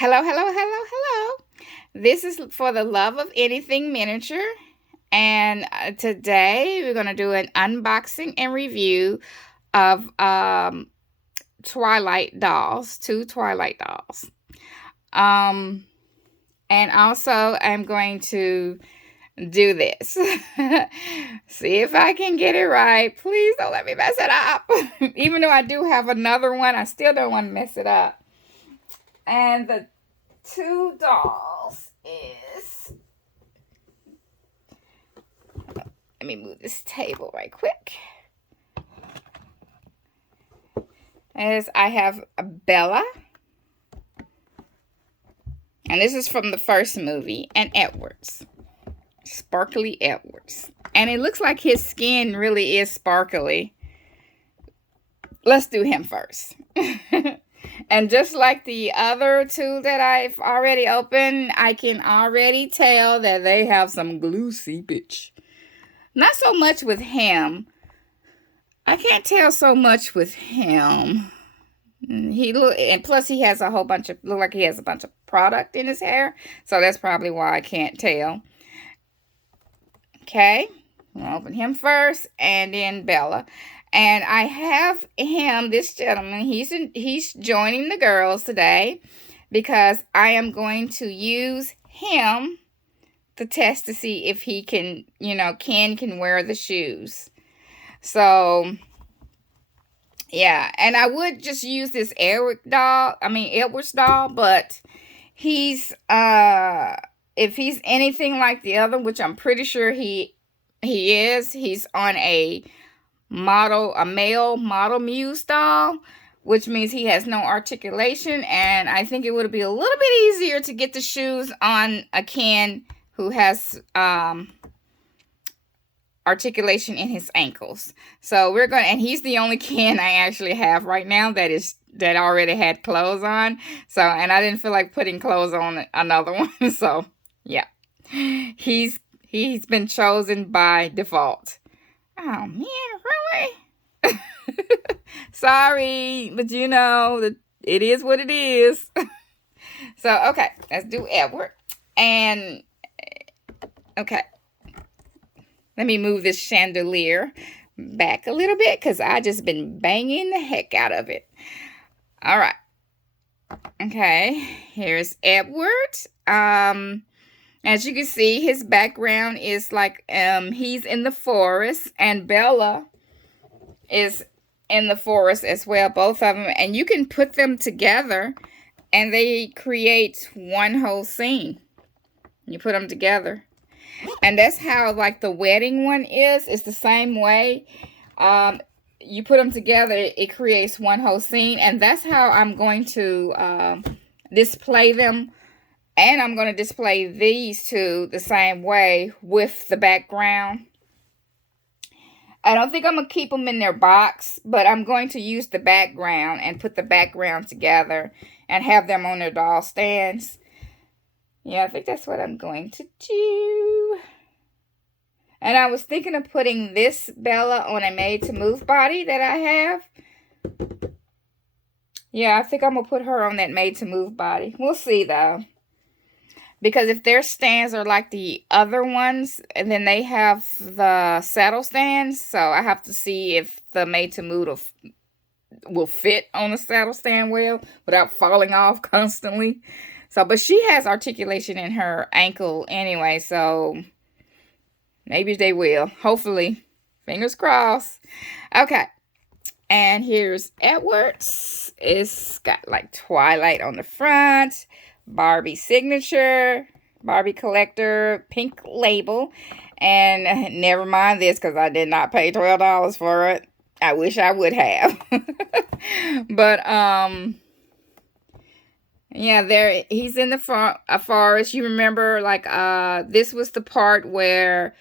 Hello, hello, hello, hello. This is for the Love of Anything miniature. And today we're going to do an unboxing and review of Twilight dolls, two Twilight dolls. Um, and also I'm going to do this. See if I can get it right. Please don't let me mess it up. Even though I do have another one, I still don't want to mess it up. And the two dolls is, let me move this table right quick. As I have Bella, and this is from the first movie, and Edwards, Sparkly Edwards, and it looks like his skin really is sparkly. Let's do him first. And just like the other two that I've already opened, I can already tell that they have some glue seepage. Not so much with him. I can't tell so much with him. And plus he has a whole bunch of, look like he has a bunch of product in his hair. So that's probably why I can't tell. Okay, I'll open him first and then Bella. And I have him, this gentleman, he's joining the girls today because I am going to use him to test to see if he can, can wear the shoes. So, yeah, and I would just use this Edwards doll, but he's, if he's anything like the other, which I'm pretty sure he is, he's on a male model Muse doll, which means he has no articulation, and I think it would be a little bit easier to get the shoes on a Ken who has articulation in his ankles. So we're going, and he's the only Ken I actually have right now that already had clothes on. So, and I didn't feel like putting clothes on another one. So yeah, he's been chosen by default. Oh man, really? Sorry, but it is what it is. So, okay, let's do Edward. And, okay, let me move this chandelier back a little bit because I just been banging the heck out of it. All right. Okay, here's Edward. As you can see, his background is like he's in the forest, and Bella is in the forest as well, both of them, and you can put them together and they create one whole scene. You put them together, and that's how like the wedding one is. It's the same way. You put them together, it creates one whole scene, and that's how I'm going to display them. And I'm going to display these two the same way with the background. I don't think I'm going to keep them in their box, but I'm going to use the background and put the background together and have them on their doll stands. Yeah, I think that's what I'm going to do. And I was thinking of putting this Bella on a made-to-move body that I have. Yeah, I think I'm going to put her on that made-to-move body. We'll see, though. Because if their stands are like the other ones, and then they have the saddle stands, so I have to see if the made-to-move will fit on the saddle stand well without falling off constantly. So, but she has articulation in her ankle anyway, so maybe they will. Hopefully. Fingers crossed. Okay. And here's Edwards. It's got like Twilight on the front. Barbie signature, Barbie collector, pink label, and never mind this because I did not pay $12 for it. I wish I would have. But yeah, he's in the forest. You remember, like this was the part where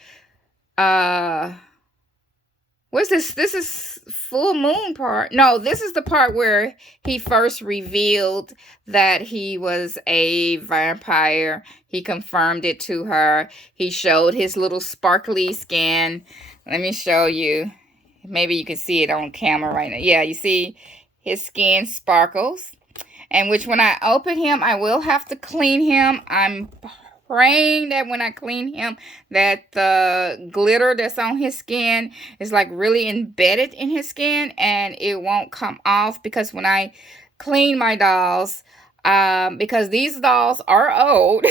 what's this? This is full moon part. No, this is the part where he first revealed that he was a vampire. He confirmed it to her. He showed his little sparkly skin. Let me show you. Maybe you can see it on camera right now. Yeah, you see his skin sparkles. And which when I open him, I will have to clean him. I'm praying that when I clean him, that the glitter that's on his skin is like really embedded in his skin and it won't come off, because when I clean my dolls, because these dolls are old,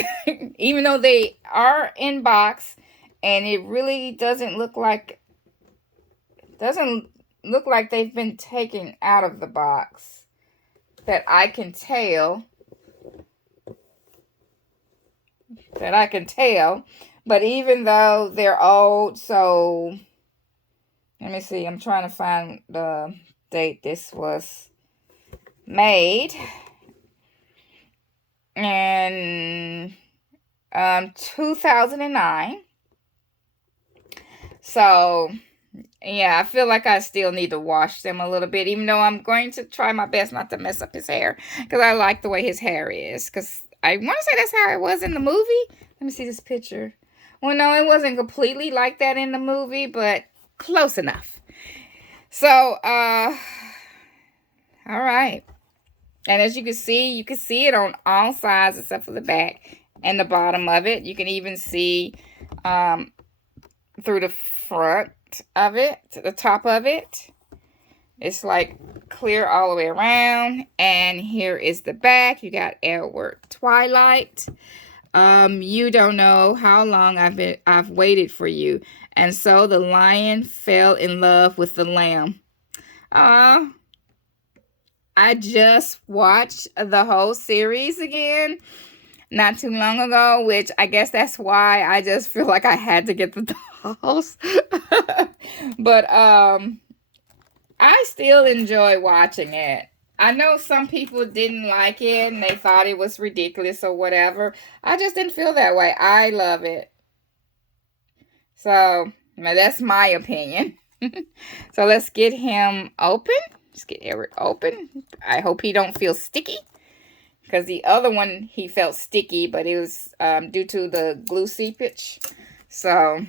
even though they are in box, and it really doesn't look like they've been taken out of the box, that I can tell. But even though they're old, so let me see, I'm trying to find the date this was made. And 2009. So yeah, I feel like I still need to wash them a little bit, even though I'm going to try my best not to mess up his hair, because I like the way his hair is. Because I want to say that's how it was in the movie. Let me see this picture. Well, no, it wasn't completely like that in the movie, but close enough. So, all right. And as you can see it on all sides except for the back and the bottom of it. You can even see through the front of it, to the top of it. It's like clear all the way around. And here is the back. You got Edward Twilight. You don't know how long I've waited for you. And so the lion fell in love with the lamb. I just watched the whole series again not too long ago, which I guess that's why I just feel like I had to get the dolls. But I still enjoy watching it. I know some people didn't like it and they thought it was ridiculous or whatever. I just didn't feel that way. I love it. So, now that's my opinion. So let's get him open. Let's get Eric open. I hope he don't feel sticky, because the other one, he felt sticky, but it was due to the glue seepage. So,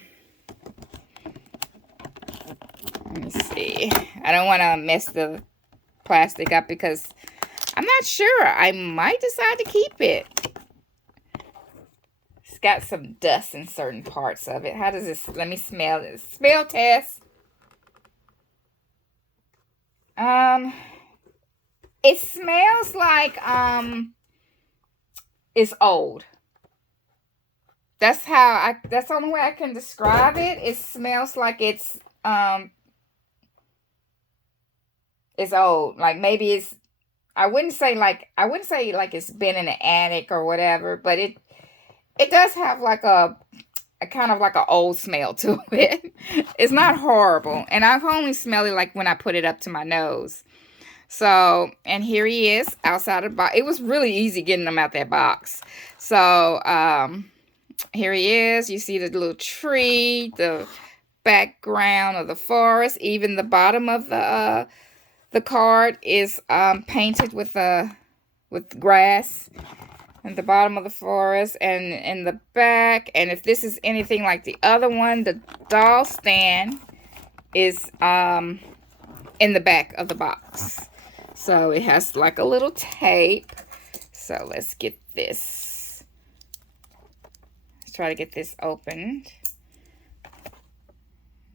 let me see. I don't want to mess the plastic up because I'm not sure. I might decide to keep it. It's got some dust in certain parts of it. How does this, let me smell this. Smell test. It smells like, it's old. That's that's the only way I can describe it. It smells like it's old. Like maybe it's, I wouldn't say like it's been in the attic or whatever, but it does have like a kind of like an old smell to it. It's not horrible. And I only smell it like when I put it up to my nose. So, and here he is outside of the box. It was really easy getting him out that box. So, here he is. You see the little tree, the background of the forest. Even the bottom of the card is painted with grass. And the bottom of the forest and in the back. And if this is anything like the other one, the doll stand is in the back of the box. So it has like a little tape. So let's get this. Let's try to get this opened.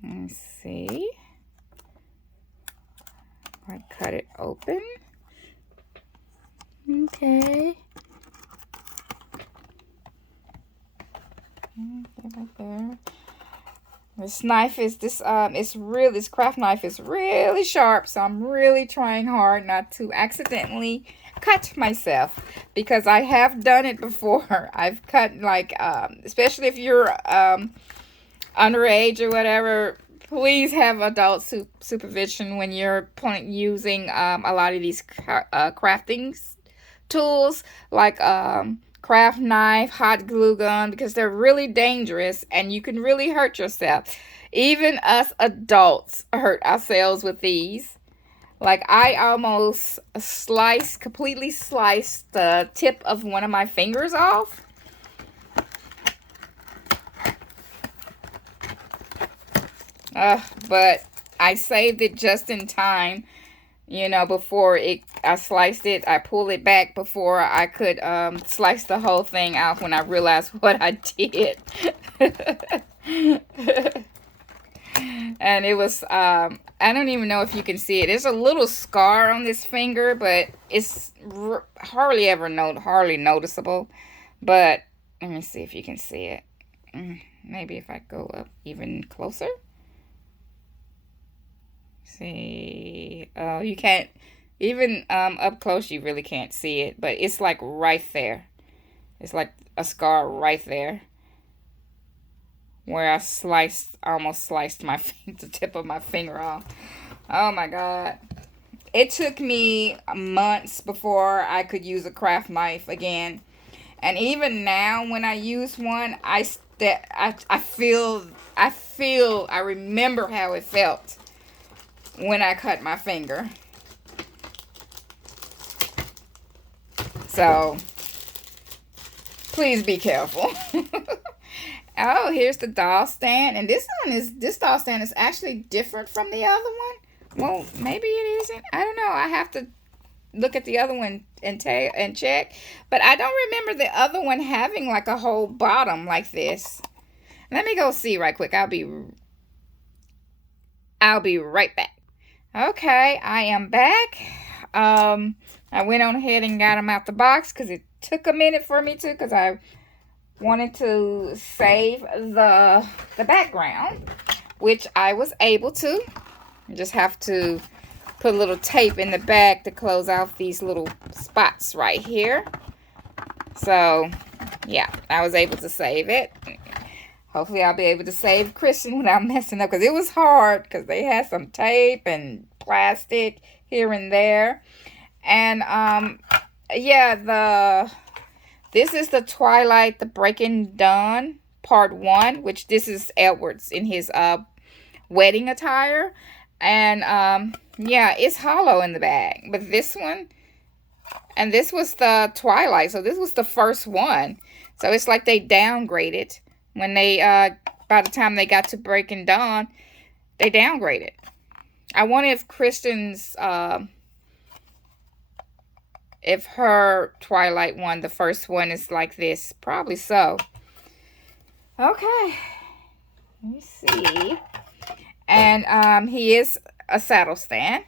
Let's see. I cut it open. Okay. Right there. This knife is this craft knife is really sharp, so I'm really trying hard not to accidentally cut myself, because I have done it before. I've cut like especially if you're underage or whatever, please have adult supervision when you're using a lot of these crafting tools like craft knife, hot glue gun, because they're really dangerous and you can really hurt yourself. Even us adults hurt ourselves with these. Like I almost completely sliced the tip of one of my fingers off. But I saved it just in time, you know, before it I sliced it. I pulled it back before I could slice the whole thing out when I realized what I did. And it was, I don't even know if you can see it. There's a little scar on this finger, but it's hardly noticeable. But let me see if you can see it. Maybe if I go up even closer. See, oh, you can't, even up close you really can't see it, but it's like right there. It's like a scar right there where I almost sliced my the tip of my finger off. Oh my God. It took me months before I could use a craft knife again. And even now when I use one, I remember how it felt when I cut my finger. So please be careful. Oh, here's the doll stand. And this doll stand is actually different from the other one. Well, maybe it isn't. I don't know. I have to look at the other one and check. But I don't remember the other one having like a whole bottom like this. Let me go see right quick. I'll be right back. Okay, I am back. I went on ahead and got them out the box because it took a minute for me to, because I wanted to save the background, which I was able to. You just have to put a little tape in the back to close off these little spots right here. So yeah, I was able to save it. Hopefully I'll be able to save Christian without messing up, because it was hard, because they had some tape and plastic here and there. And yeah, this is the Twilight, the Breaking Dawn part 1, which this is Edward's in his wedding attire. And yeah, it's hollow in the bag. But this one, and this was the Twilight, so this was the first one. So it's like they downgraded when they by the time they got to Breaking Dawn, they downgraded. I wonder if Kristen's if her Twilight one, the first one, is like this. Probably so. Okay. Let me see. And he is a saddle stand.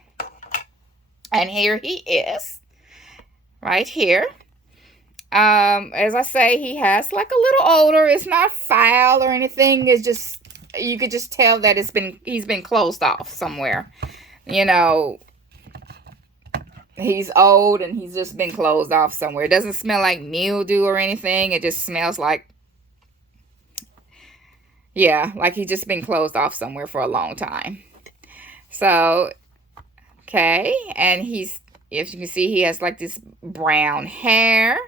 And here he is. Right here. As I say, he has like a little odor. It's not foul or anything. It's just, you could just tell that he's been closed off somewhere. You know, he's old and he's just been closed off somewhere. It doesn't smell like mildew or anything. It just smells like, yeah, like he's just been closed off somewhere for a long time. So, okay. And he's, if you can see, he has like this brown hair.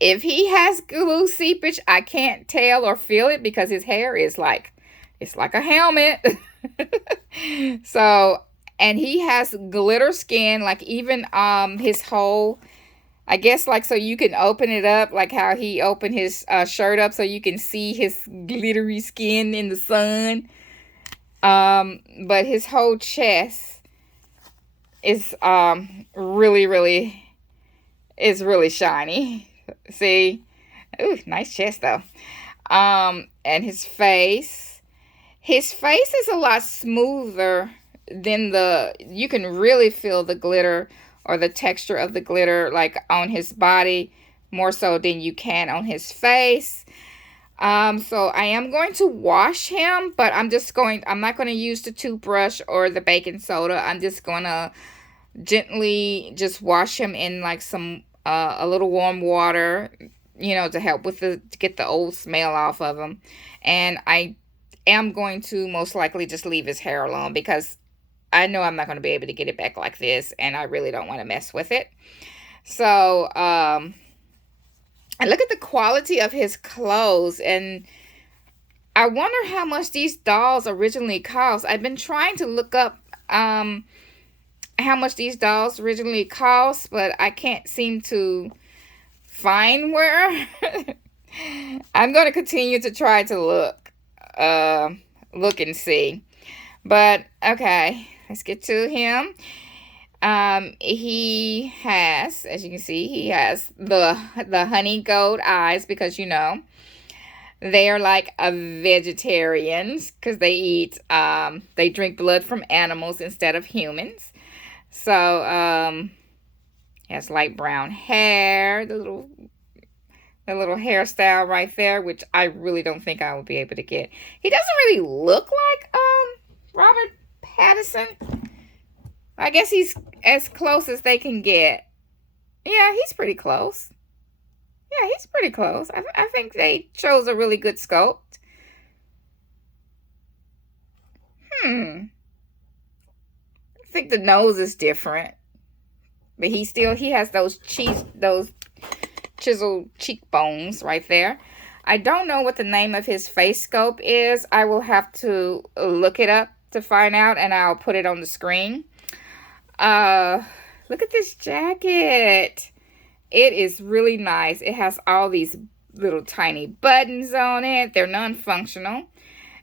If he has glue seepage, I can't tell or feel it because his hair is like, it's like a helmet. So, and he has glitter skin, like even his whole, I guess, like, so you can open it up, like how he opened his shirt up so you can see his glittery skin in the sun. But his whole chest is really shiny. See? Ooh, nice chest though. And his face is a lot smoother than you can really feel the glitter or the texture of the glitter like on his body more so than you can on his face. So I am going to wash him, but I'm not going to use the toothbrush or the baking soda. I'm just going to gently just wash him in like some a little warm water, you know, to help with to get the old smell off of him. And I am going to most likely just leave his hair alone because I know I'm not going to be able to get it back like this, and I really don't want to mess with it. So, and look at the quality of his clothes, and I wonder how much these dolls originally cost. I've been trying to look up how much these dolls originally cost, but I can't seem to find where. I'm going to continue to try to look and see. But, okay, let's get to him. He has, as you can see, he has the honey gold eyes because, you know, they are like a vegetarians because they drink blood from animals instead of humans. So, he has light brown hair, the little hairstyle right there, which I really don't think I would be able to get. He doesn't really look like Robert Pattinson. I guess he's as close as they can get. Yeah, he's pretty close. Yeah, he's pretty close. I think they chose a really good sculpt. I think the nose is different. But he has those chiseled cheekbones right there. I don't know what the name of his face sculpt is. I will have to look it up to find out, and I'll put it on the screen. Look at this jacket. It is really nice. It has all these little tiny buttons on it. They're non-functional.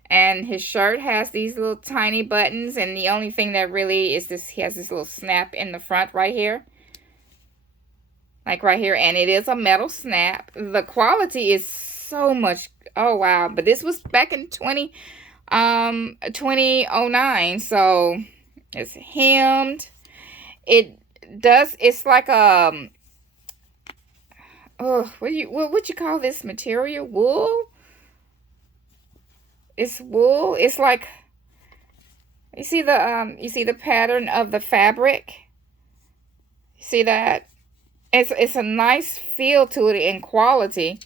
And his shirt has these little tiny buttons, and the only thing that really is this, he has this little snap in the front right here. Like right here, and it is a metal snap. The quality is so much, oh wow. But this was back in 2009, so it's hemmed. It's like oh, what would you call this material? Wool? It's wool. It's like, you see the pattern of the fabric? You see that? It's a nice feel to it in quality.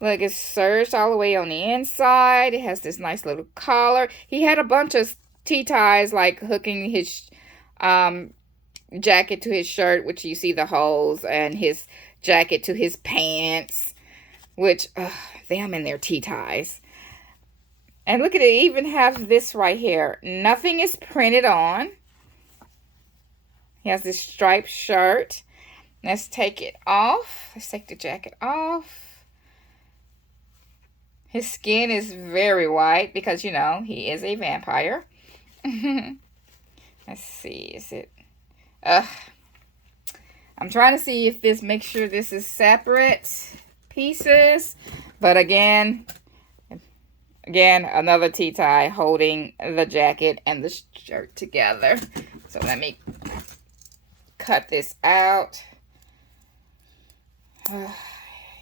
Look, it's serged all the way on the inside. It has this nice little collar. He had a bunch of T-ties, like hooking his jacket to his shirt, which you see the holes, and his jacket to his pants, which, them and their T-ties. And look at it, even have this right here. Nothing is printed on. He has this striped shirt. Let's take it off. Let's take the jacket off. His skin is very white because, you know, he is a vampire. Let's see, is it? I'm trying to see if this, make sure this is separate pieces. But again, another T-tie holding the jacket and the shirt together. So let me cut this out.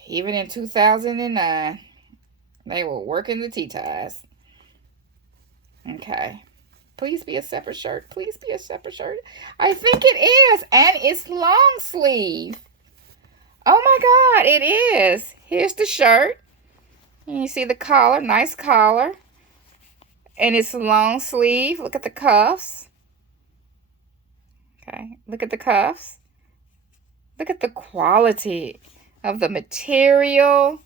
Even in 2009, they were working the T-ties. Okay. Please be a separate shirt. Please be a separate shirt. I think it is. And it's long sleeve. Oh my God, it is. Here's the shirt. And you see the collar. Nice collar. And it's long sleeve. Look at the cuffs. Okay, look at the cuffs. Look at the quality of the material.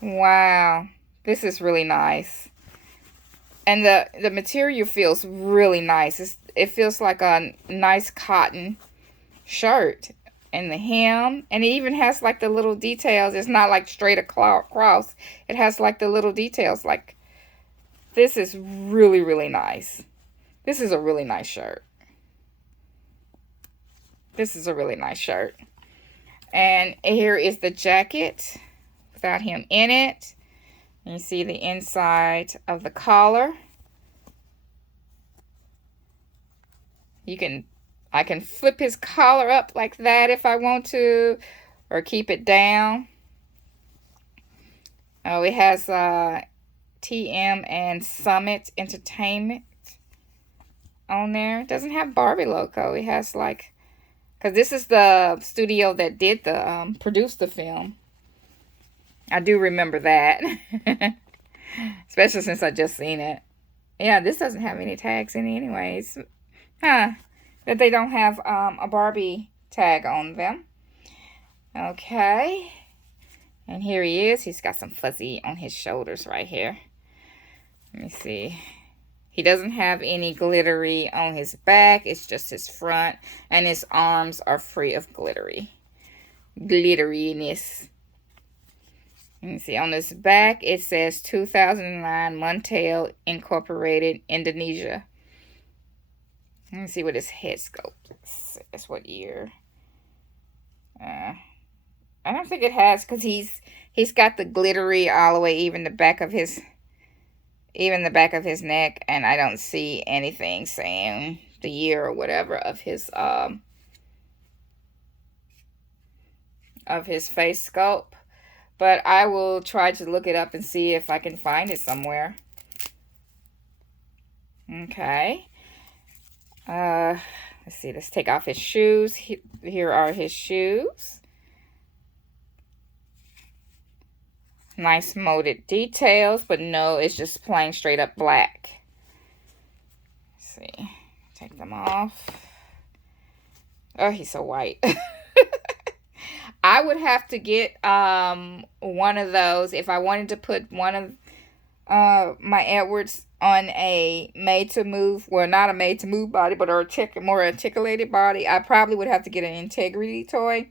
Wow, this is really nice. And the material feels really nice. It feels like a nice cotton shirt. And the hem, and it even has like the little details. It's not like straight across. It has like the little details. Like, this is really, really nice. This is a really nice shirt. This is a really nice shirt. And here is the jacket without him in it. And you see the inside of the collar. I can flip his collar up like that if I want to, or keep it down. Oh, it has TM and Summit Entertainment on there. It doesn't have Barbie logo. It has like, because this is the studio that did the produced the film. I do remember that. Especially since I just seen it. Yeah, this doesn't have any tags in it anyways. Huh. That they don't have a Barbie tag on them. Okay. And here he is. He's got some fuzzy on his shoulders right here. Let me see. He doesn't have any glittery on his back. It's just his front. And his arms are free of glitteriness. Let me see. On this back, it says 2009 Montel Incorporated, Indonesia. Let me see what his head sculpt says. What year? I don't think it has, because he's got the glittery all the way, even the back of his neck, and I don't see anything saying the year or whatever of his face sculpt. But I will try to look it up and see if I can find it somewhere. Okay. Let's see. Let's take off his shoes. Here are his shoes. Nice molded details, but no, it's just plain straight up black. Let's see. Take them off. Oh, he's so white. I would have to get one of those if I wanted to put one of my Edwards on a made-to-move, well, not a made-to-move body, but a more articulated body. I probably would have to get an Integrity Toy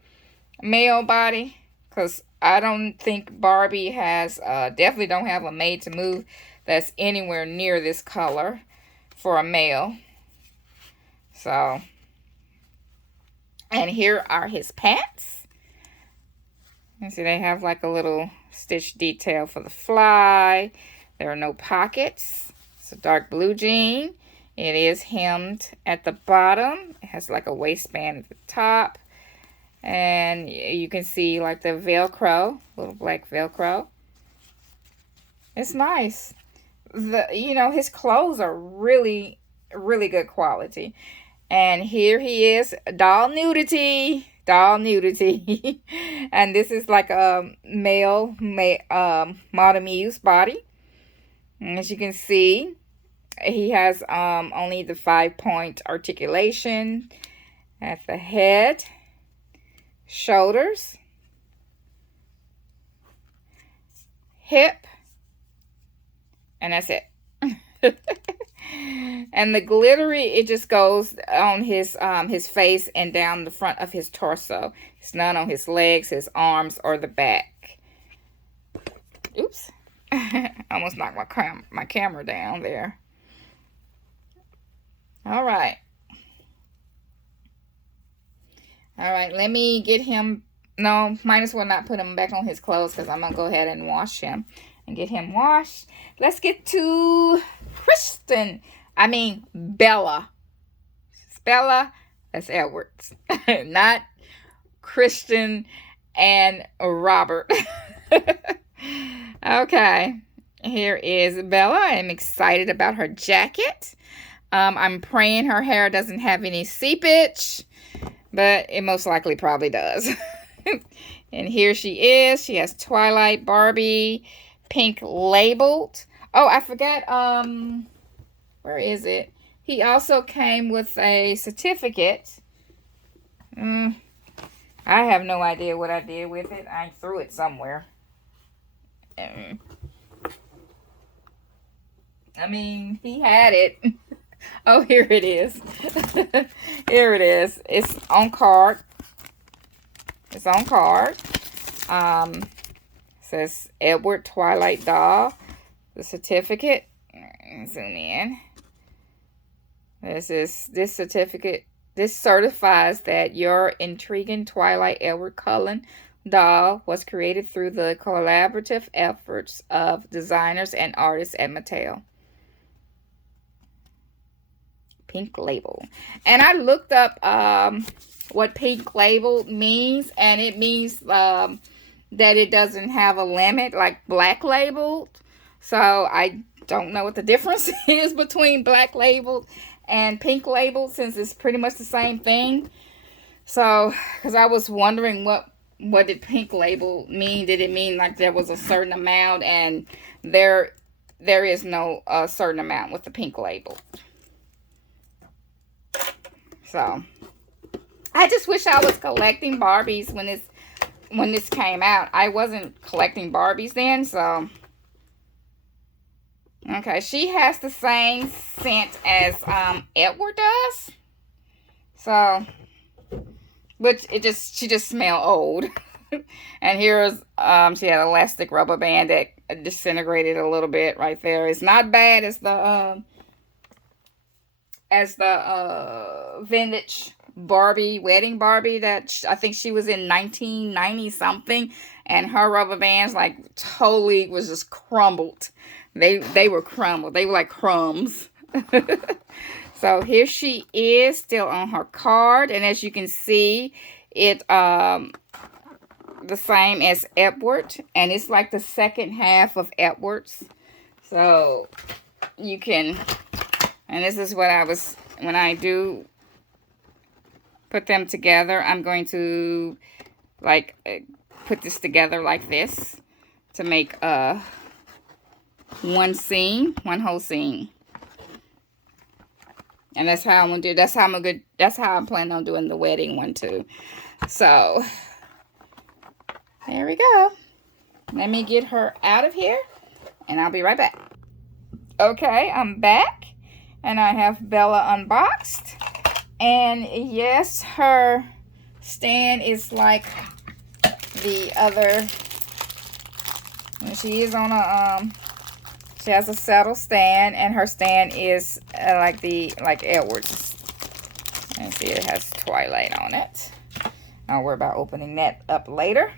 male body, because I don't think Barbie has, definitely don't have a made-to-move that's anywhere near this color for a male. So, and here are his pants. You see, they have like a little stitch detail for the fly. There are no pockets. It's a dark blue jean. It is hemmed at the bottom. It has like a waistband at the top. And you can see like the Velcro, little black Velcro. It's nice. His clothes are really, really good quality. And here he is, doll nudity. And this is like a male Model Muse body. And as you can see, he has only the 5-point articulation at the head, shoulders, hip, and that's it. And the glittery, it just goes on his face and down the front of his torso. It's none on his legs, his arms, or the back. Oops. Almost knocked my camera down there. All right. All right, let me get him. No, might as well not put him back on his clothes, because I'm going to go ahead and wash him and get him washed. Let's get to Bella. Bella, that's Edwards. Not Christian and Robert. Okay, here is Bella. I'm excited about her jacket. I'm praying her hair doesn't have any seepage, but it most likely probably does. And here she is. She has Twilight Barbie pink labeled. Oh, I forgot. Where is it? He also came with a certificate. I have no idea what I did with it. I threw it somewhere. He had it. Oh, here it is. Here it is. It's on card. It's on card. Says Edward Twilight Doll. The certificate. Zoom in. This certificate. This certifies that your intriguing Twilight Edward Cullen doll was created through the collaborative efforts of designers and artists at Mattel. Pink label. And I looked up what pink label means, and it means that it doesn't have a limit like black labeled. So I don't know what the difference is between black labeled and pink labeled, since it's pretty much the same thing. So, because I was wondering what did pink label mean? Did it mean like there was a certain amount, and there is no certain amount with the pink label. So, I just wish I was collecting Barbies when this came out. I wasn't collecting Barbies then, so. Okay, she has the same scent as Edward does. So, but she just smell old. And here's she had an elastic rubber band that disintegrated a little bit right there. It's not bad as the vintage Barbie, wedding Barbie that I think she was in 1990 something, and her rubber bands like totally was just crumbled. They were crumbled. They were like crumbs. So here she is still on her card, and as you can see, it the same as Edward, and it's like the second half of Edward's. So you can, and this is what I was, when I do put them together, I'm going to like put this together like this to make one scene, one whole scene. And that's how I'm gonna do. That's how I'm planning on doing the wedding one too. So there we go. Let me get her out of here, and I'll be right back. Okay, I'm back, and I have Bella unboxed. And yes, her stand is like the other. She is on a she has a saddle stand, and her stand is like Edward's. And see, it has Twilight on it. I'll worry about opening that up later.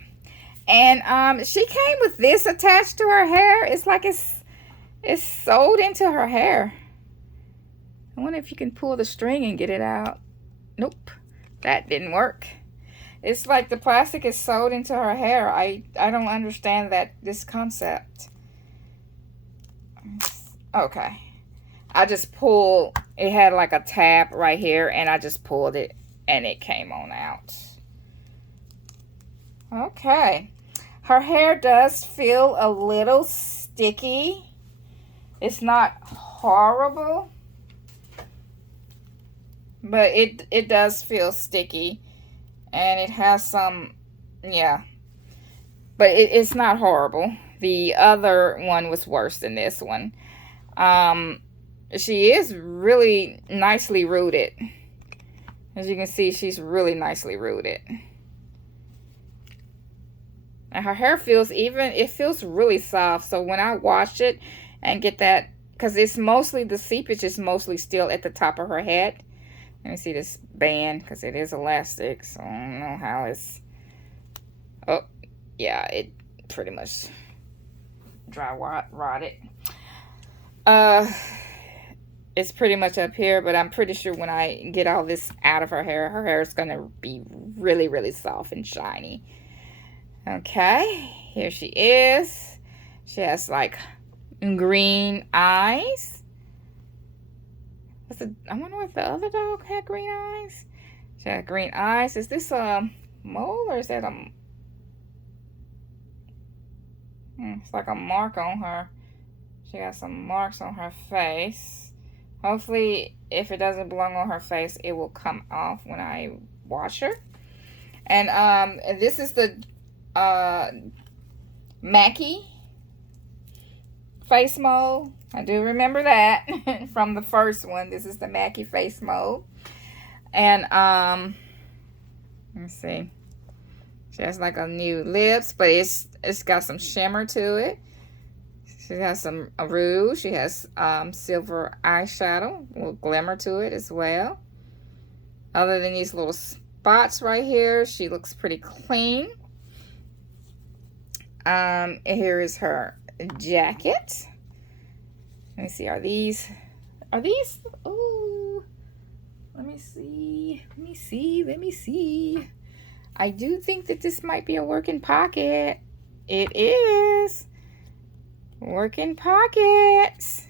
And she came with this attached to her hair. It's like it's sewed into her hair. I wonder if you can pull the string and get it out. Nope, that didn't work. It's like the plastic is sewed into her hair. I don't understand this concept. Okay, I just pulled. It had like a tab right here, and I just pulled it, and it came on out. Okay, her hair does feel a little sticky. It's not horrible, but it does feel sticky, and it has some, yeah, but it's not horrible. The other one was worse than this one. She is really nicely rooted. As you can see, she's really nicely rooted. And her hair feels it feels really soft. So when I wash it and get that, because it's mostly, the seepage is mostly still at the top of her head. Let me see this band, because it is elastic. So I don't know how it's, oh, yeah, it pretty much dry rotted. It's pretty much up here, but I'm pretty sure when I get all this out of her hair is going to be really, really soft and shiny. Okay, here she is. She has like green eyes. I wonder if the other dog had green eyes. She had green eyes. Is this a mole, or is that a... it's like a mark on her. She got some marks on her face. Hopefully, if it doesn't belong on her face, it will come off when I wash her. And this is the Mackie face mold. I do remember that from the first one. This is the Mackie face mold. And let's see. She has like a new lips, but it's got some shimmer to it. She has some rouge. She has silver eyeshadow, a little glimmer to it as well. Other than these little spots right here, she looks pretty clean. Here is her jacket. Let me see. Are these? Oh, let me see. I do think that this might be a working pocket. It is. Working pockets.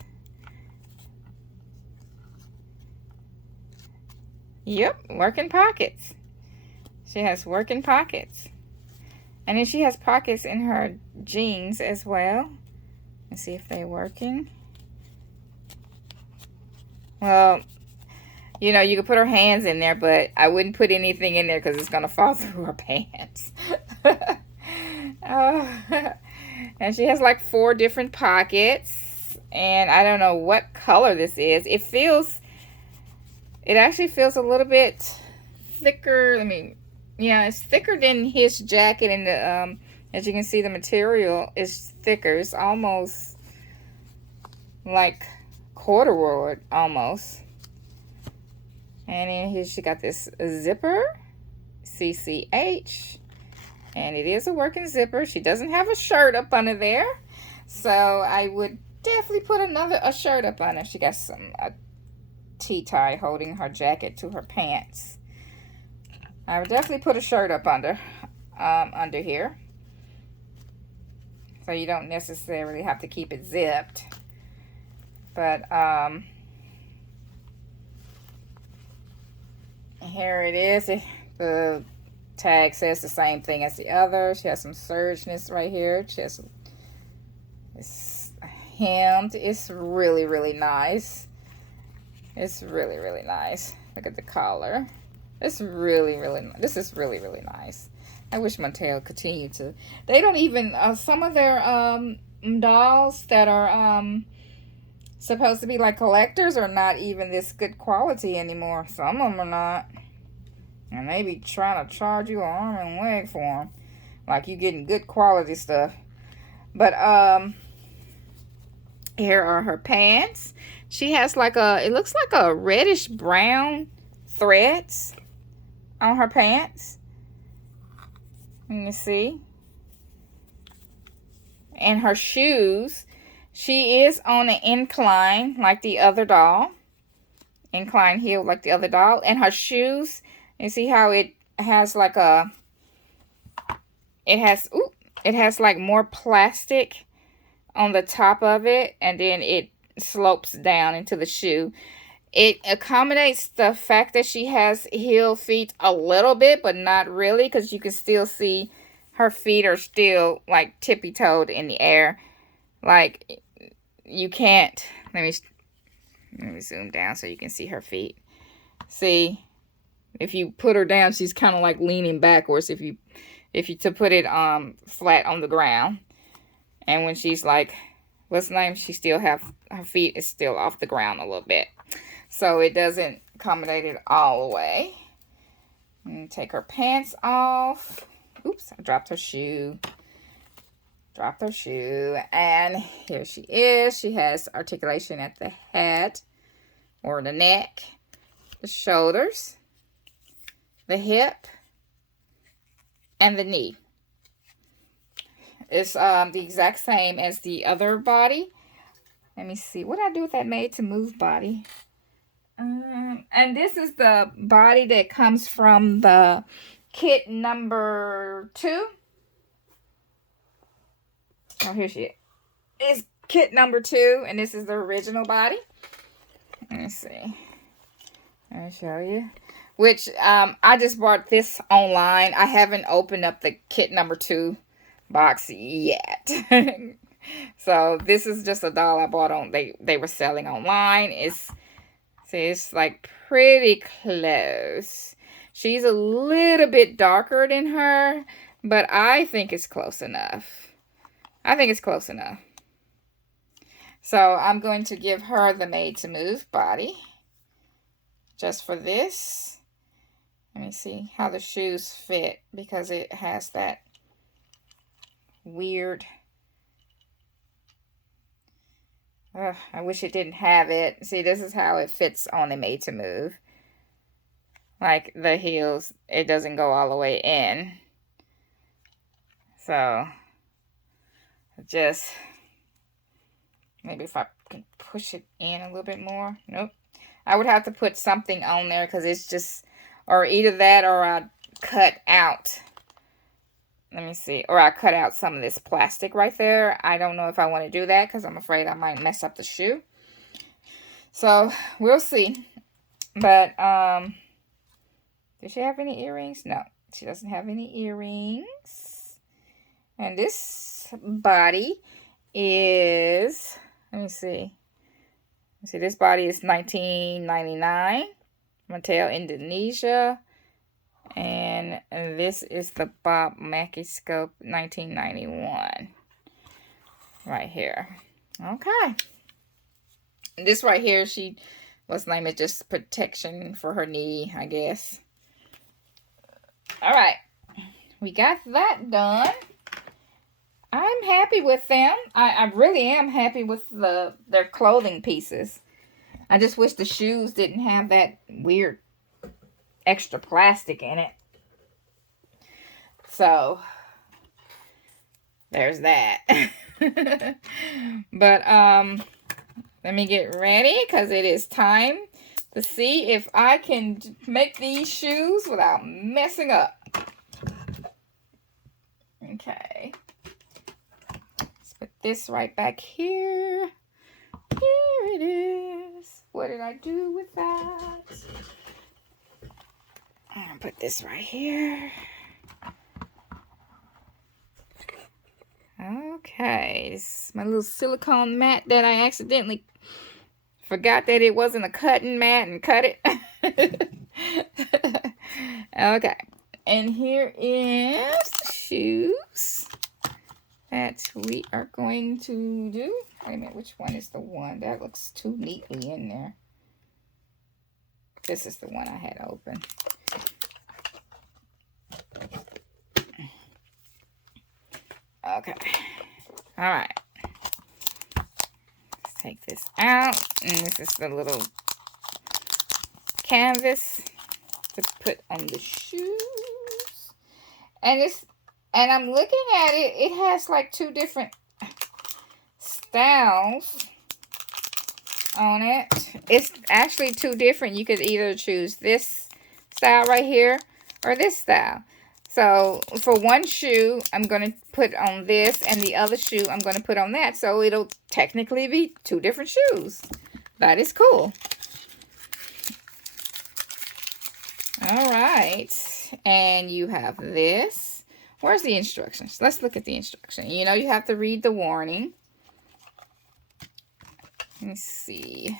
Yep, working pockets. She has working pockets. And then she has pockets in her jeans as well. Let's see if they're working. Well, you know, you could put her hands in there, but I wouldn't put anything in there because it's going to fall through her pants. And she has like 4 different pockets. And I don't know what color this is. It actually feels a little bit thicker. Yeah, it's thicker than his jacket, and the as you can see, the material is thicker. It's almost like corduroy, almost. And then here she got this zipper, CCH, and it is a working zipper. She doesn't have a shirt up under there, so I would definitely put a shirt up under. She got a T-tie holding her jacket to her pants. I would definitely put a shirt up under here, so you don't necessarily have to keep it zipped. But here it is. The tag says the same thing as the other. She has some sergeness right here. It's hemmed. It's really, really nice. It's really, really nice. Look at the collar. It's really, really, this is really, really nice. I wish Mattel continued to. They don't even, some of their dolls that are supposed to be like collectors are not even this good quality anymore. Some of them are not. And they be trying to charge you an arm and leg for them. Like you getting good quality stuff. But here are her pants. She has like it looks like a reddish brown threads on her pants. Let me see. And her shoes. She is on an incline like the other doll. Incline heel like the other doll. And her shoes, you see how it has like it has like more plastic on the top of it, and then it slopes down into the shoe. It accommodates the fact that she has heel feet a little bit, but not really, because you can still see her feet are still like tippy-toed in the air. Like you can't, let me zoom down so you can see her feet. See, if you put her down, she's kind of like leaning backwards if you to put it flat on the ground. And when she's like, what's the name? She still have, her feet is still off the ground a little bit. So it doesn't accommodate it all the way. And take her pants off. Oops, I dropped her shoe. Dropped her shoe. And here she is. She has articulation at the head or the neck, the shoulders, the hip, and the knee. It's the exact same as the other body. Let me see. What did I do with that made to move body? And this is the body that comes from the kit number 2. Oh, here she is. It's kit number 2, and this is the original body. Let me see. Let me show you. Which I just bought this online. I haven't opened up the kit number 2 box yet. So this is just a doll I bought on. They were selling online. It's like pretty close. She's a little bit darker than her, but I think it's close enough. I think it's close enough. So I'm going to give her the Made to Move body just for this. Let me see how the shoes fit, because it has that weird. I wish it didn't have it. See, this is how it fits on the Made to Move. Like the heels, it doesn't go all the way in. So, just maybe if I can push it in a little bit more. Nope. I would have to put something on there because it's just, or either that or I cut out. Let me see. Or I cut out some of this plastic right there. I don't know if I want to do that because I'm afraid I might mess up the shoe. So, we'll see. But, does she have any earrings? No, she doesn't have any earrings. And this body is, let me see. See, this body is $19.99. Mattel Indonesia. And this is the Bob Mackie Scope 1991. Right here. Okay. This right here, what's the name? It's just protection for her knee, I guess. All right. we got that done. I'm happy with them. I really am happy with their clothing pieces. I just wish the shoes didn't have that weird extra plastic in it. So, there's that. But, let me get ready because it is time to see if I can make these shoes without messing up. Okay. Let's put this right back here. Here it is. What did I do with that? I'm gonna put this right here. Okay, this is my little silicone mat that I accidentally forgot that it wasn't a cutting mat and cut it. Okay, and here is the shoes that we are going to do. Wait a minute, which one is the one? That looks too neatly in there. This is the one I had open. Okay. All right. Let's take this out. And this is the little canvas to put on the shoes. And I'm looking at it. It has like two different styles on it. It's actually two different. You could either choose this style right here or this style. So for one shoe, I'm going to put on this, and the other shoe, I'm going to put on that. So it'll technically be two different shoes. That is cool. All right. And you have this. Where's the instructions? Let's look at the instruction. You know, you have to read the warning. Let me see.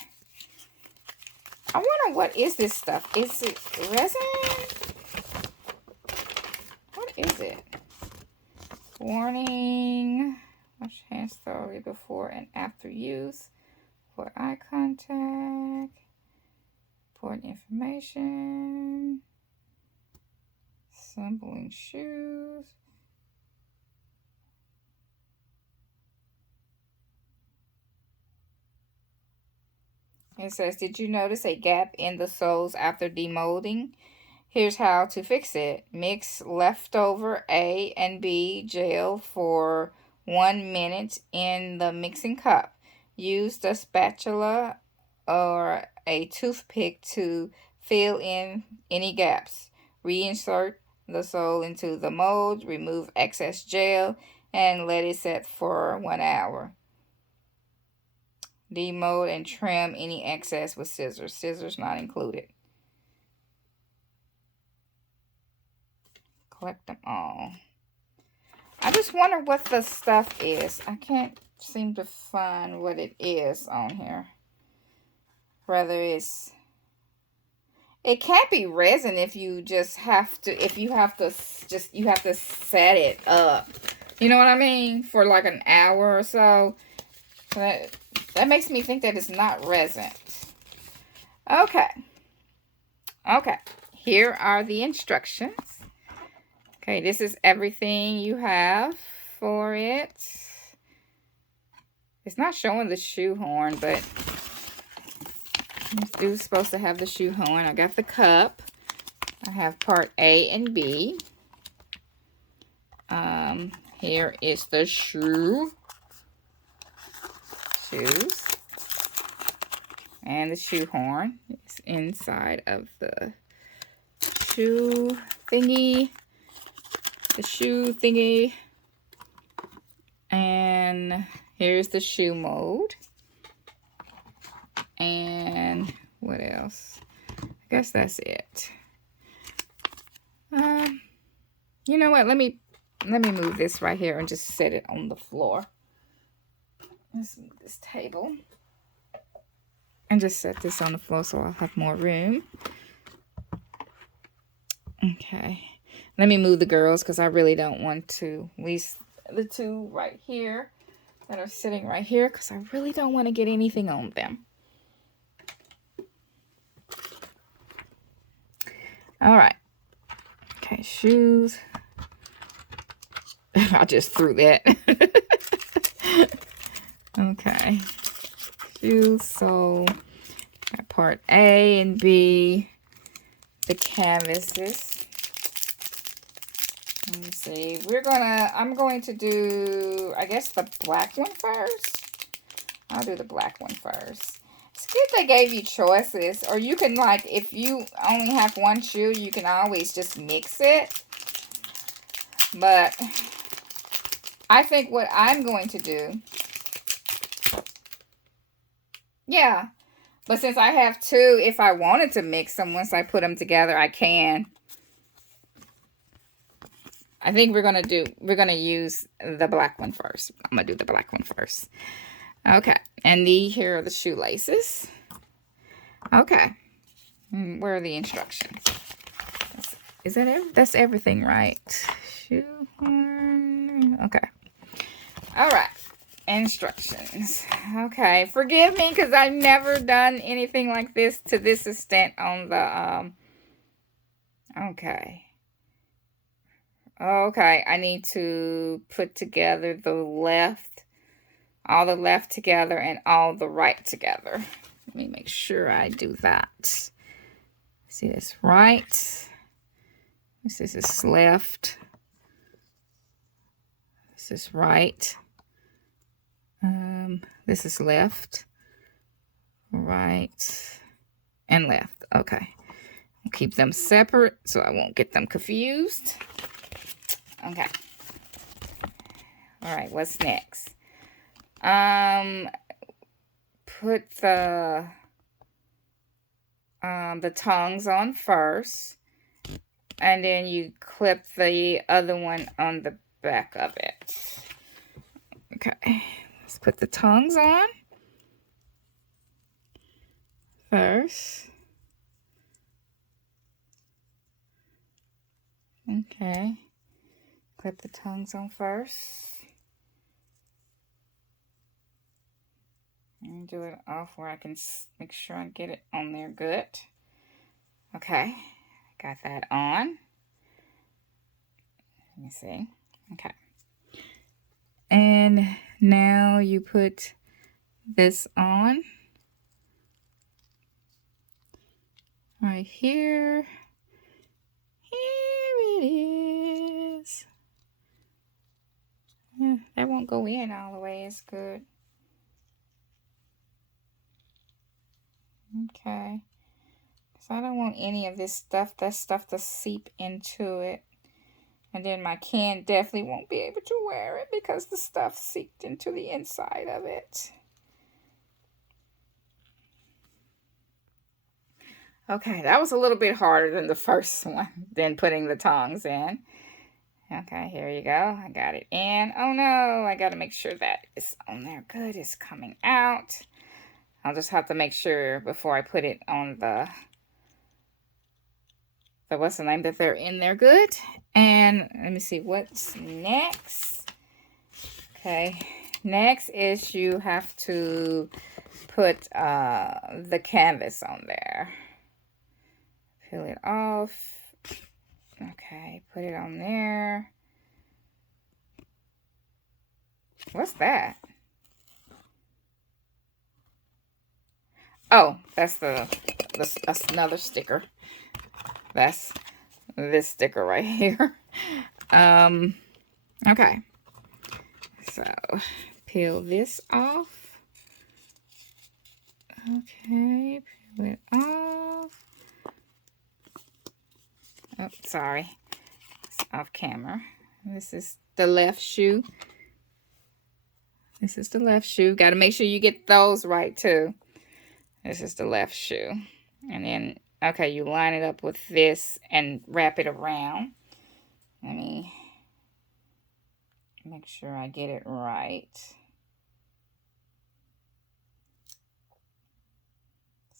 I wonder, what is this stuff? Is it resin? What is it? Warning. Wash hands thoroughly before and after use. For eye contact. Important information. Assembling shoes. It says, did you notice a gap in the soles after demolding? Here's how to fix it. Mix leftover A and B gel for 1 minute in the mixing cup. Use the spatula or a toothpick to fill in any gaps. Reinsert the sole into the mold, remove excess gel, and let it set for 1 hour. Demold and trim any excess with scissors. Scissors not included. Collect them all. I just wonder what the stuff is. I can't seem to find what it is on here. Whether it's... It can't be resin if you just have to... If you have to just... You have to set it up. You know what I mean? For like an hour or so. That makes me think that it's not resin. Okay. Okay. Here are the instructions. Okay, this is everything you have for it. It's not showing the shoe horn, but it's supposed to have the shoe horn. I got the cup. I have part A and B. Here is the shoes. And the shoe horn is inside of the shoe thingy. The shoe thingy. And here's the shoe mold. And what else? I guess that's it. You know what? Let me move this right here and just set it on the floor. Let's move this table. And just set this on the floor so I'll have more room. Okay. Let me move the girls because I really don't want to. At least the two right here that are sitting right here because I really don't want to get anything on them. All right. Okay, shoes. I just threw that. Okay. Shoe sole. Part A and B. The canvases. Let me see. I'm going to do, I guess, the black one first. I'll do the black one first. It's good they gave you choices. Or you can, like, if you only have one shoe, you can always just mix it. But I think what I'm going to do, yeah. But since I have two, if I wanted to mix them, once I put them together, I can. I think we're gonna use the black one first. I'm gonna do the black one first. Okay, and here are the shoelaces. Okay, where are the instructions? Is that that's everything, right? Shoehorn. Okay. All right. Instructions. Okay, forgive me because I've never done anything like this to this extent on the okay. Okay, I need to put together all the left together and all the right together. Let me make sure I do that. See this right. This is left. This is right. This is left, right, and left. Okay. I'll keep them separate so I won't get them confused. Okay. All right, what's next? Put the tongs on first, and then you clip the other one on the back of it. Okay, let's put the tongs on first. Okay, clip the tongs on first. And do it off where I can make sure I get it on there good. Okay, got that on. Let me see. Okay. And now you put this on. Right here. Here it is. Yeah, that won't go in all the way. It's good. Okay. So I don't want any of this stuff, that stuff to seep into it. And then my can definitely won't be able to wear it because the stuff seeped into the inside of it. Okay, that was a little bit harder than the first one, than putting the tongs in. Okay, here you go. I got it in. Oh no, I got to make sure that it's on there good. It's coming out. I'll just have to make sure before I put it on the what's the name, that they're in there good. And let me see what's next. Okay, next is you have to put the canvas on there. Peel it off. Okay, put it on there. What's that? Oh, that's that's another sticker. That's this sticker right here. Okay. So, peel this off. Okay, peel it off. Oh, sorry. It's off camera. This is the left shoe. This is the left shoe. Got to make sure you get those right too. This is the left shoe. And then, okay, you line it up with this and wrap it around. Let me make sure I get it right.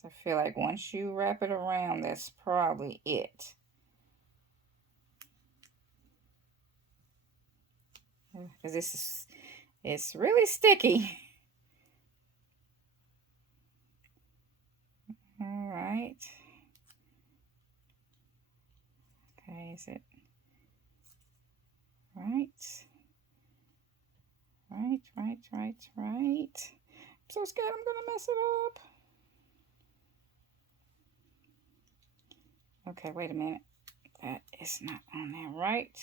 So I feel like once you wrap it around, that's probably it. Because it's really sticky. All right. Okay, is it right? Right. I'm so scared I'm gonna mess it up. Okay, wait a minute. That is not on there right.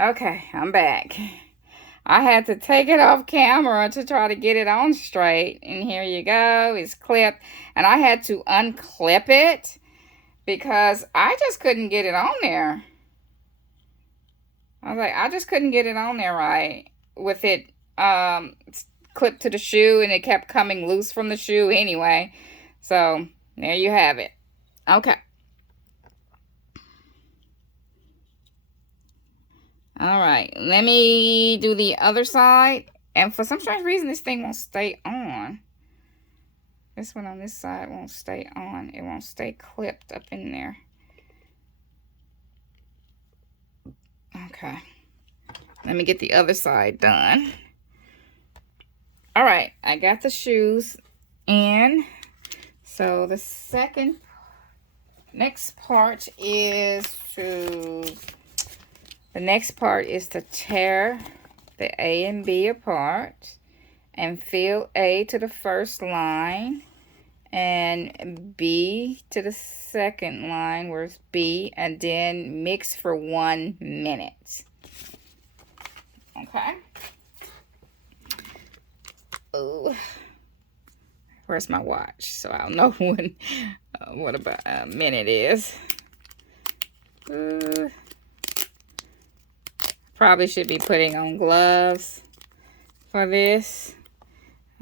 Okay, I'm back. I had to take it off camera to try to get it on straight. And here you go. It's clipped. And I had to unclip it because I just couldn't get it on there. I was like, I just couldn't get it on there right with it clipped to the shoe, and it kept coming loose from the shoe anyway. So there you have it. Okay. All right. Let me do the other side. And for some strange reason, this thing won't stay on. This one on this side won't stay on. It won't stay clipped up in there. Okay. Let me get the other side done. All right. I got the shoes in. So the next part is to tear the A and B apart and fill A to the first line and B to the second line, where's B, and then mix for 1 minute. Okay. Oh, where's my watch? So I'll know when what about a minute is. Probably should be putting on gloves for this.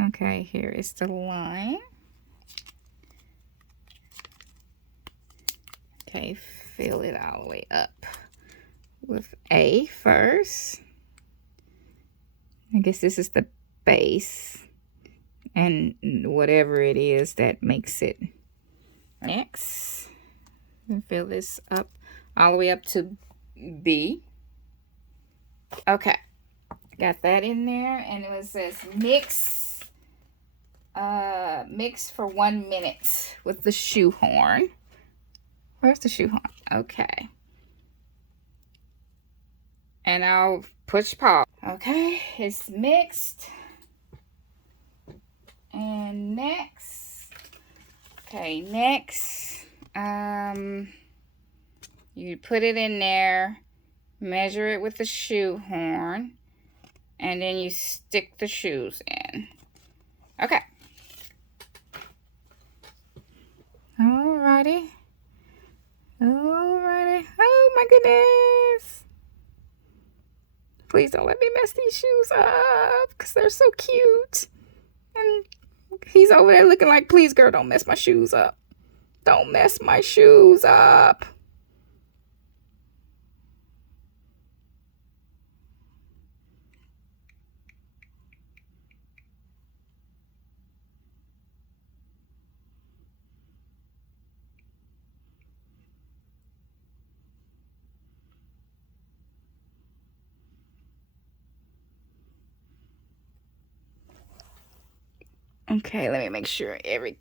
Okay, here is the line. Okay, fill it all the way up with A first. I guess this is the base and whatever it is that makes it. Next, and fill this up all the way up to B. Okay, got that in there, and it says mix for 1 minute with the shoe horn. Where's the shoe horn? Okay. And I'll push pause. Okay, it's mixed. And next, okay, next, you put it in there, measure it with the shoe horn, and then you stick the shoes in. Okay. Alrighty. Oh my goodness. Please don't let me mess these shoes up because they're so cute. And he's over there looking like, please, girl, don't mess my shoes up. Don't mess my shoes up. Okay, let me make sure every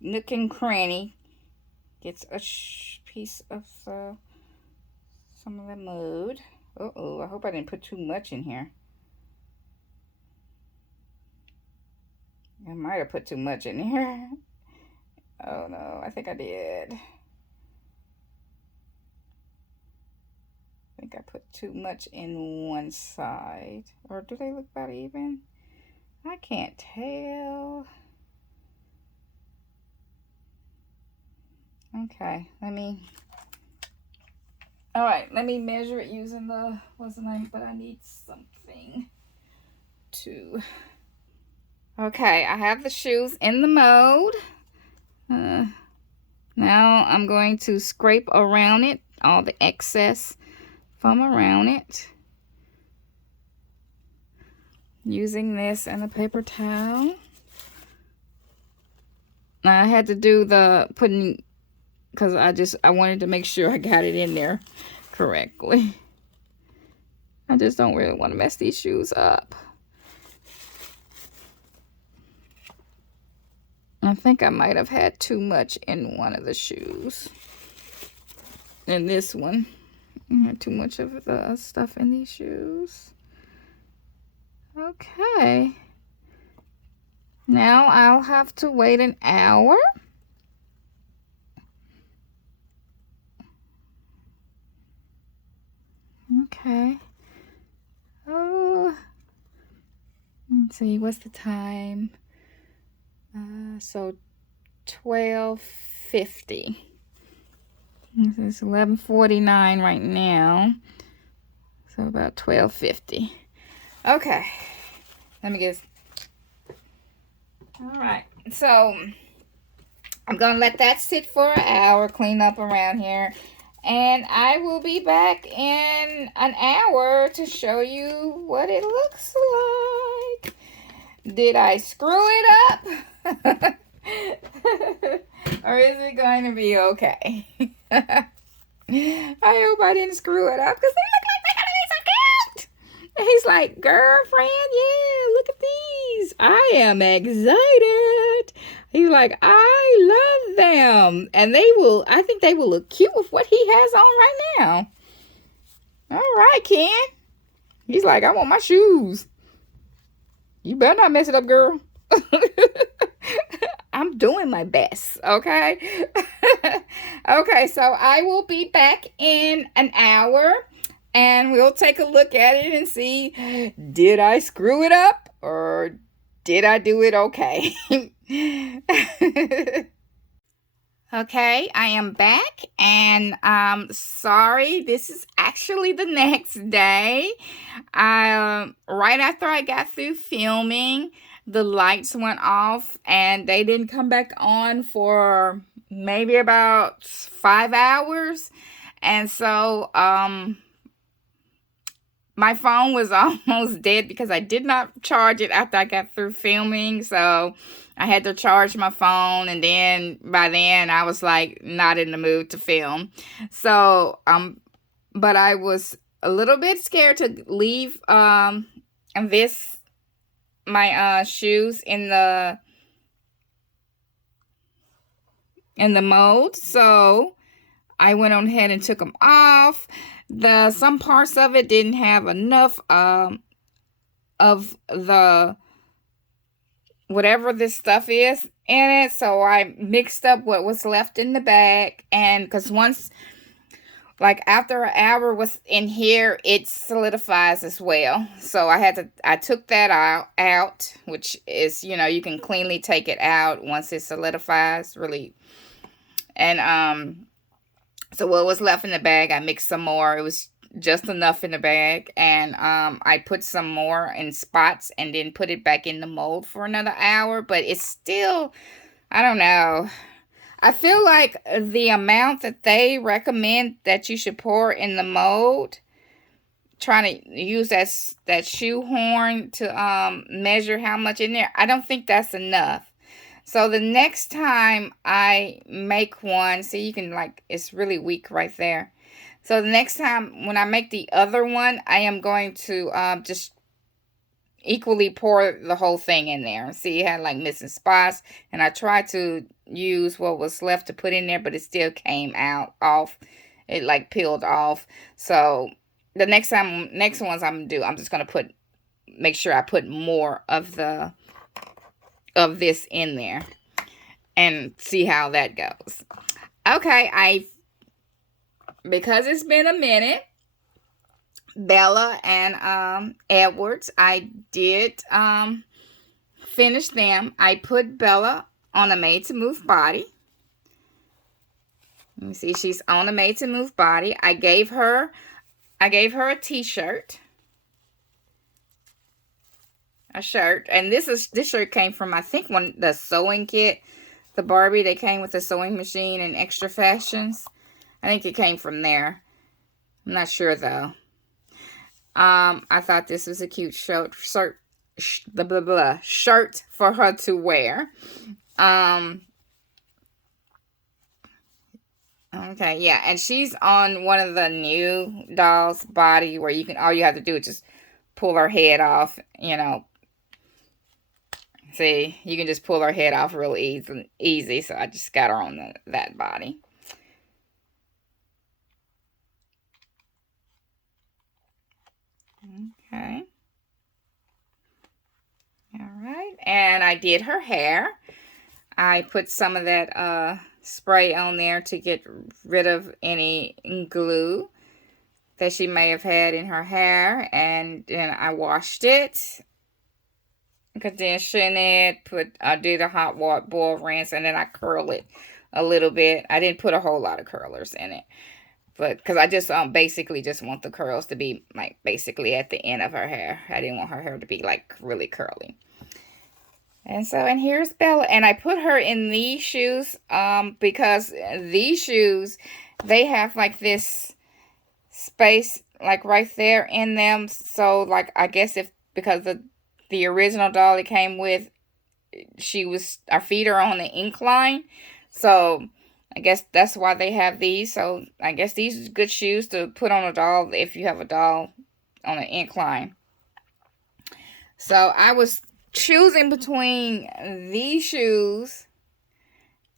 nook and cranny gets a piece of some of the mud. Uh-oh, I hope I didn't put too much in here. I might have put too much in here. Oh no, I think I did. I think I put too much in one side. Or do they look about even? I can't tell. Okay, let me measure it using the, what's the name, but I need something to. Okay, I have the shoes in the mold. Now I'm going to scrape around it, all the excess from around it, using this and a paper towel. Now I had to do the putting, because I wanted to make sure I got it in there correctly. I just don't really want to mess these shoes up. I think I might have had too much in one of the shoes. In this one, I had too much of the stuff in these shoes. Okay. Now I'll have to wait an hour. Okay. Oh, let's see, what's the time? So 12:50. It's 11:49 right now. So about 12:50. Okay. Let me get. All right. So I'm gonna let that sit for an hour, clean up around here, and I will be back in an hour to show you what it looks like. Did I screw it up? Or is it going to be okay? I hope I didn't screw it up because they look like they're going to be so cute. And he's like, girlfriend, yeah, look at these. I am excited. He's like, I love them. And I think they will look cute with what he has on right now. All right, Ken. He's like, I want my shoes. You better not mess it up, girl. I'm doing my best, okay? Okay, so I will be back in an hour and we'll take a look at it and see, did I screw it up or did I do it okay? Okay, I am back and sorry, this is actually the next day. Right after I got through filming, the lights went off and they didn't come back on for maybe about 5 hours. And so my phone was almost dead because I did not charge it after I got through filming. So I had to charge my phone, and then by then I was like not in the mood to film. So but I was a little bit scared to leave my shoes in the mold. So I went on ahead and took them off. Some parts of it didn't have enough of the whatever this stuff is in it, so I mixed up what was left in the bag. And because once, like after an hour was in here, it solidifies as well. So I took that out, which is, you can cleanly take it out once it solidifies, really. And so what was left in the bag, I mixed some more. It was just enough in the bag. And I put some more in spots and then put it back in the mold for another hour. But it's still, I don't know. I feel like the amount that they recommend that you should pour in the mold, trying to use that shoehorn to measure how much in there, I don't think that's enough. So the next time I make one, see, you can it's really weak right there. So the next time when I make the other one, I am going to just equally pour the whole thing in there. See, it had missing spots, and I tried to use what was left to put in there, but it still came out off. It peeled off. So the next ones I'm gonna do, I'm just gonna make sure I put more of this in there and see how that goes. Okay, because it's been a minute, Bella and Edwards, I did finish them. I put Bella on a Made to Move body. Let me see, she's on a Made to Move body. I gave her a t-shirt. A shirt, and this shirt came from, I think, the sewing kit, the Barbie. They came with a sewing machine and Extra Fashions. I think it came from there. I'm not sure though. I thought this was a cute shirt for her to wear. Okay, yeah, and she's on one of the new dolls' body where all you have to do is just pull her head off, See, you can just pull her head off real easy. So I just got her on that body. Okay. All right. And I did her hair. I put some of that spray on there to get rid of any glue that she may have had in her hair. And then I washed it, condition it, I did a hot water boil rinse, and then I curl it a little bit. I didn't put a whole lot of curlers in it, but because I just basically just want the curls to be like basically at the end of her hair. I didn't want her hair to be like really curly. And so, and here's Bella, and I put her in these shoes because these shoes, they have like this space like right there in them. So like I guess if because the original doll it came with, our feet are on the incline, so I guess that's why they have these. So I guess these are good shoes to put on a doll if you have a doll on an incline. So I was choosing between these shoes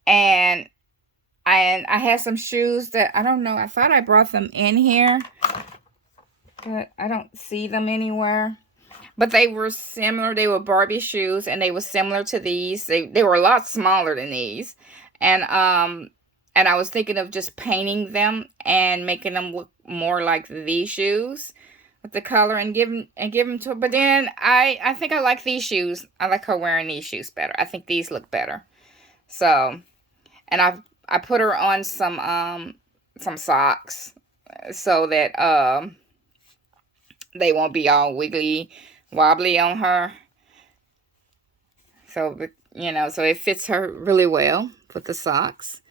and I had some shoes that I don't know. I thought I brought them in here, but I don't see them anywhere. But they were similar. They were Barbie shoes, and they were similar to these. They were a lot smaller than these, and I was thinking of just painting them and making them look more like these shoes with the color and give them to her. But then I think I like these shoes. I like her wearing these shoes better. I think these look better. So, and I put her on some socks so that they won't be all wiggly wobbly on her. So, you know, so it fits her really well with the socks.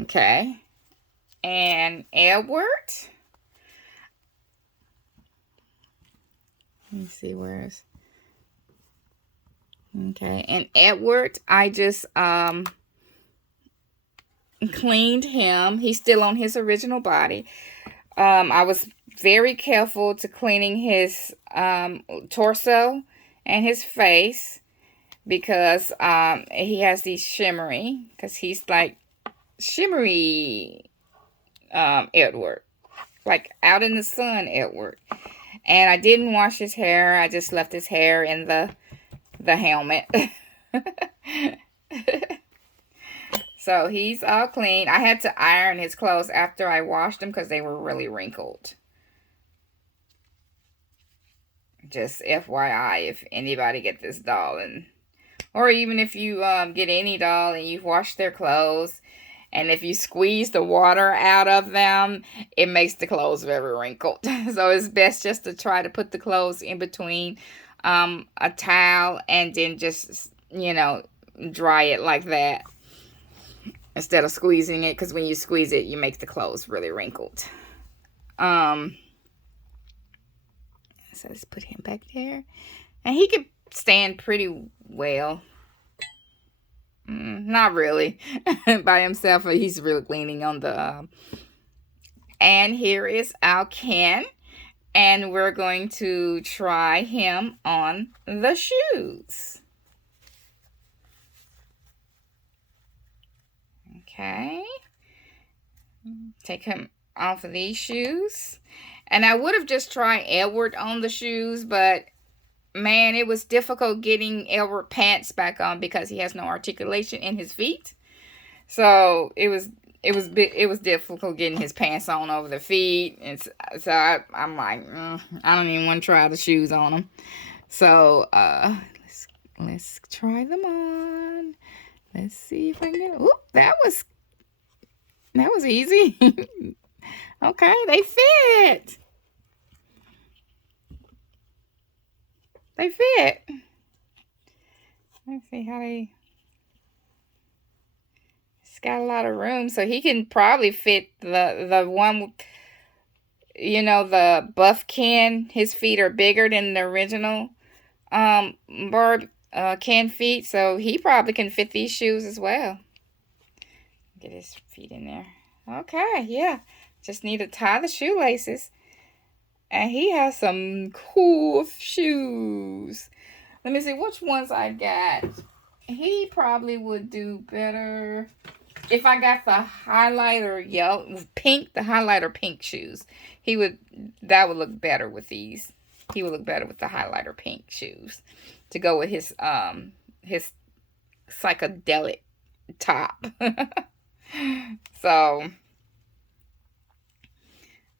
Okay. And Edward. Let me see where's. Okay. And Edward, I just cleaned him. He's still on his original body. I was very careful to cleaning his torso and his face because he has these shimmery, because he's like shimmery Edward, like out in the sun Edward. And I didn't wash his hair. I just left his hair in the helmet. So he's all clean. I had to iron his clothes after I washed them because they were really wrinkled. Just FYI, if anybody get this doll, or even if you get any doll and you've washed their clothes, and if you squeeze the water out of them, it makes the clothes very wrinkled. So it's best just to try to put the clothes in between a towel and then just, you know, dry it like that instead of squeezing it, because when you squeeze it, you make the clothes really wrinkled. So let's put him back there. And he could stand pretty well. Not really. By himself. He's really leaning on the... And here is our Ken. And we're going to try him on the shoes. Okay. Take him off of these shoes. And I would have just tried Edward on the shoes, but man, it was difficult getting Edward pants back on because he has no articulation in his feet. So it was difficult getting his pants on over the feet. And so I'm like, I don't even want to try the shoes on him. So let's try them on. Let's see if I can get. Oop, that was easy. Okay, they fit. They fit. Let's see how they... It's got a lot of room, so he can probably fit the one, you know, the buff Ken. His feet are bigger than the original Ken feet, so he probably can fit these shoes as well. Get his feet in there. Okay, yeah. Just need to tie the shoelaces. And he has some cool shoes. Let me see which ones I got. He probably would do better if I got the highlighter yellow, pink, the highlighter pink shoes. That would look better with these. He would look better with the highlighter pink shoes. to go with his psychedelic top. So,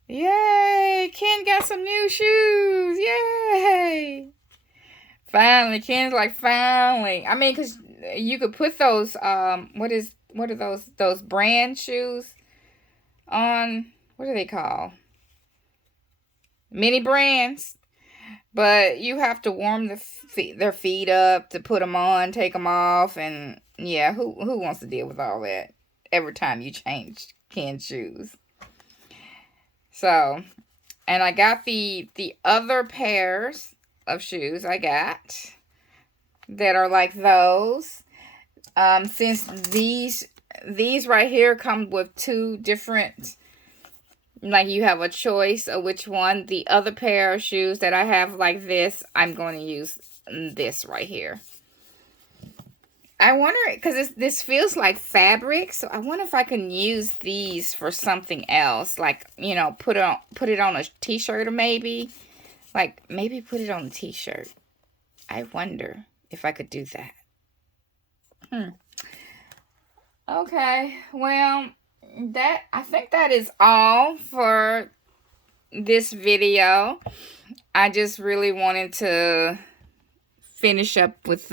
yay! Ken got some new shoes. Yay! Finally, Ken's like, finally. I mean, cause you could put those what are those brand shoes on? What are they called? Mini brands. But you have to warm their feet up to put them on, take them off, and yeah, who wants to deal with all that every time you change Ken's shoes? So, and I got the other pairs of shoes I got that are like those. Since these right here come with two different, like you have a choice of which one. The other pair of shoes that I have like this, I'm going to use this right here. I wonder, because this feels like fabric, so I wonder if I can use these for something else, like, you know, put it on a t-shirt, or maybe put it on a t-shirt. I wonder if I could do that. Okay, well, I think that is all for this video. I just really wanted to finish up with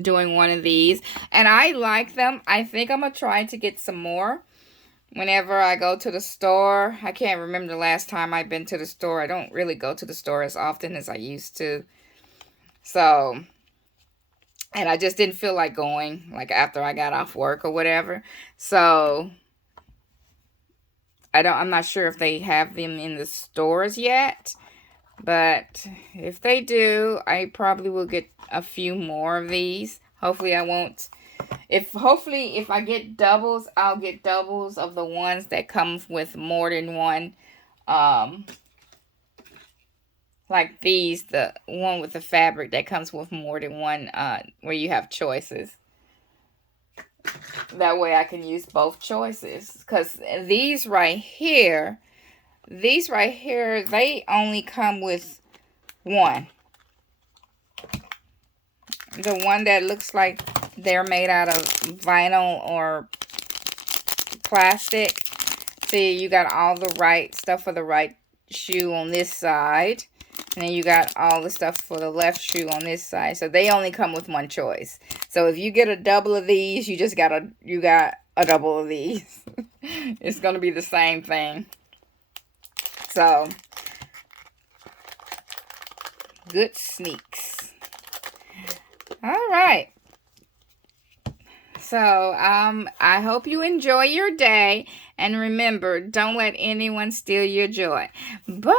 doing one of these, and I like them. I think I'm gonna try to get some more whenever I go to the store. I can't remember the last time I've been to the store. I don't really go to the store as often as I used to. So, and I just didn't feel like going, like after I got off work or whatever. So, I'm not sure if they have them in the stores yet. But if they do, I probably will get a few more of these. Hopefully I won't. Hopefully if I get doubles, I'll get doubles of the ones that come with more than one. Like these, the one with the fabric that comes with more than one, where you have choices. That way I can use both choices. Because these right here, they only come with one. The one that looks like they're made out of vinyl or plastic. See, you got all the right stuff for the right shoe on this side. And then you got all the stuff for the left shoe on this side. So they only come with one choice. So if you get a double of these, you got a double of these. It's going to be the same thing. So, good sneaks. All right. So, I hope you enjoy your day. And remember, don't let anyone steal your joy. Bye.